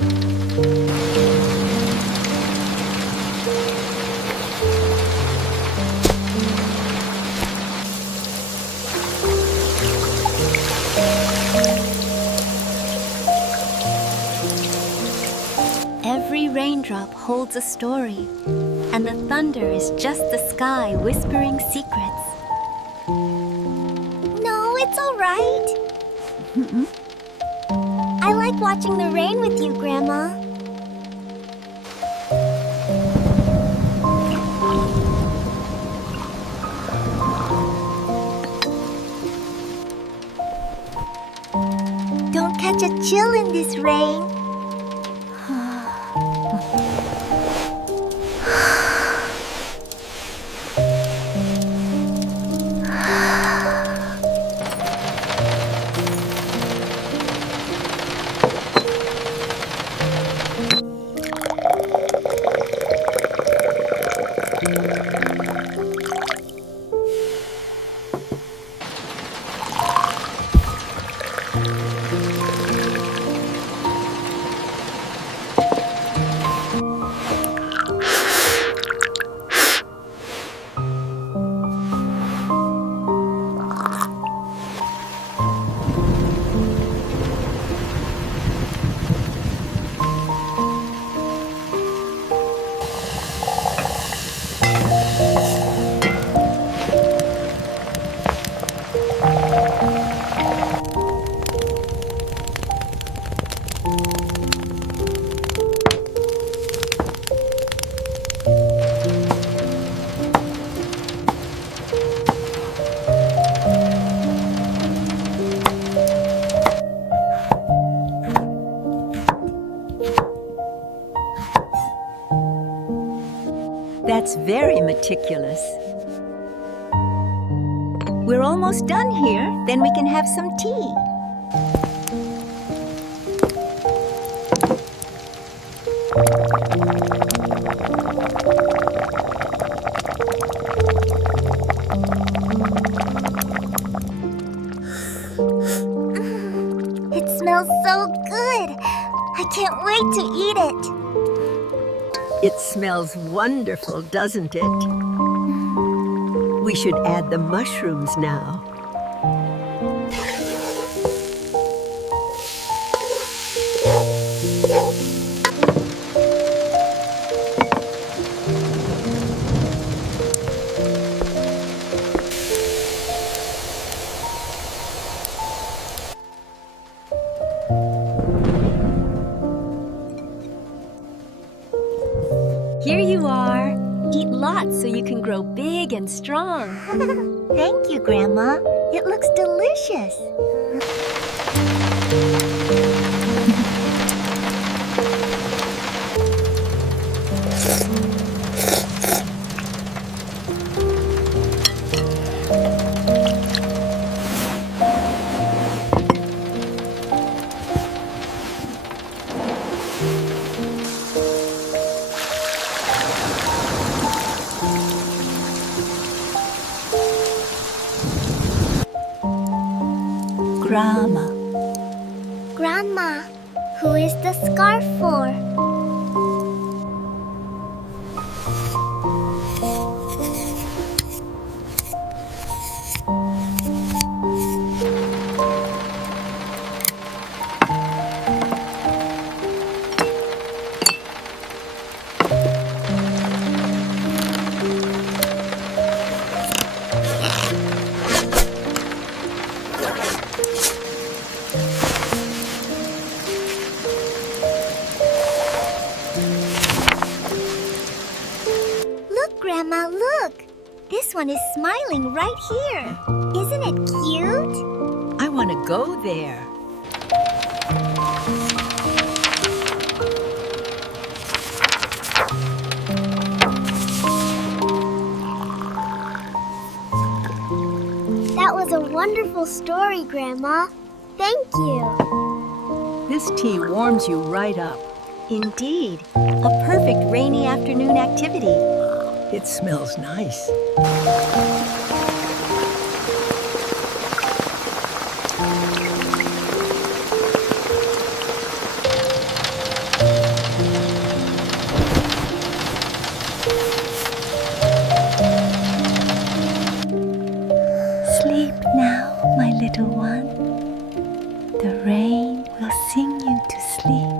Every raindrop holds a story, and the thunder is just the sky whispering secrets. No, it's all right. I like watching the rain with you, Grandma. Don't catch a chill in this rain. That's very meticulous. We're almost done here. Then we can have some tea. It smells so good. I can't wait to eat it. It smells wonderful, doesn't it? We should add the mushrooms now. Here you are. Eat lots so you can grow big and strong. Thank you, Grandma. It looks delicious. Grandma. Grandma, who is the scarf for? Grandma, look! This one is smiling right here. Isn't it cute? I want to go there. That was a wonderful story, Grandma. Thank you. This tea warms you right up. Indeed, a perfect rainy afternoon activity. It smells nice. Sleep now, my little one. The rain will sing you to sleep.